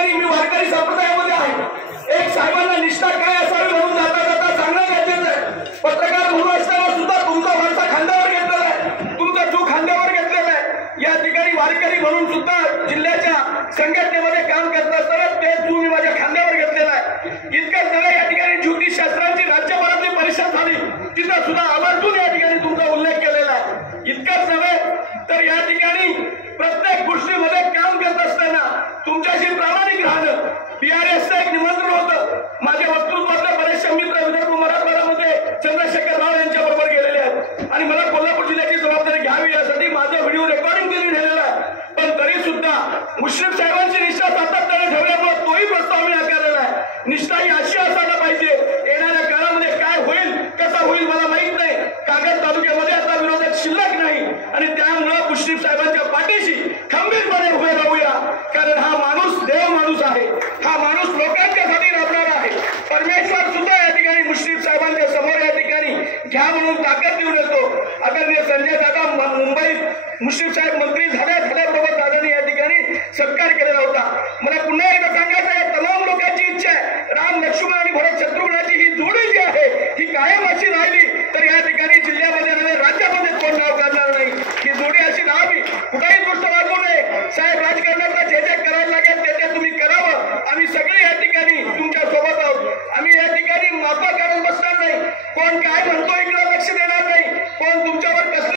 ठिकाणी मी वारकरी संप्रदायामध्ये आहे, एक साहेबांना निष्ठा काय असावी म्हणून जाता जाता सांगणं गरजेचं आहे। पत्रकार म्हणून असताना सुद्धा तुमचा वारसा खांद्यावर घेतलेला आहे, तुमचा जो खांद्यावर घेतलेला आहे। या ठिकाणी वारकरी म्हणून सुद्धा जिल्ह्याच्या संघटनेमध्ये काम करत असताना ते तुम्ही माझ्या खांद्यावर घेतलेला आहे। इतकंच नव्हे, या ठिकाणी ज्योतिषशास्त्रांची राज्यभरातली परिषद झाली, तिथं सुद्धा आवर्जून या ठिकाणी तुमचा उल्लेख केलेला आहे। इतकंच नव्हे तर या ठिकाणी प्रत्येक गोष्टीमध्ये काम करत असताना तुमच्याशी प्रामाणिक राहणं। PRSचं एक निमंत्रण होतं, माझ्या वक्तृत्वातले बरेचसे मित्र विदर्भ मराठवाड्यामध्ये चंद्रशेखर राव यांच्या बरोबर गेलेले आहेत आणि मला कोल्हापूर जिल्ह्याची जबाबदारी घ्यावी यासाठी माझं व्हिडिओ रेकॉर्डिंग केली ठेवलेला आहे। पण तरी सुद्धा मुश्रीफ साहेबांची निष्ठा सातत्याने ठेवल्यामुळे तोही प्रस्ताव मी नाकारलेला आहे। निष्ठा ही अशी असायला पाहिजे, येणाऱ्या काळामध्ये काय होईल कसा होईल मला माहित नाही, कागद तालुक्यामध्ये आता विरोधक शिल्लक नाही आणि त्यामुळे मुश्रीफ साहेबांच्या पाठीशी खंबीरपणे उभे राहूया, कारण हा माणूस देव माणूस आहे, हा माणूस लोकांच्यासाठी राबणारा आहे। परमेश्वर सुद्धा या ठिकाणी मुश्रीफ साहेबांच्या समोर या ठिकाणी घ्या म्हणून ताकद देऊन येतो। आदरणीय संजय दादा मुंबईत मुश्रीफ साहेब मंत्री झाल्याबरोबर दादांनी या ठिकाणी सत्कार केलेला होता। मला पुन्हा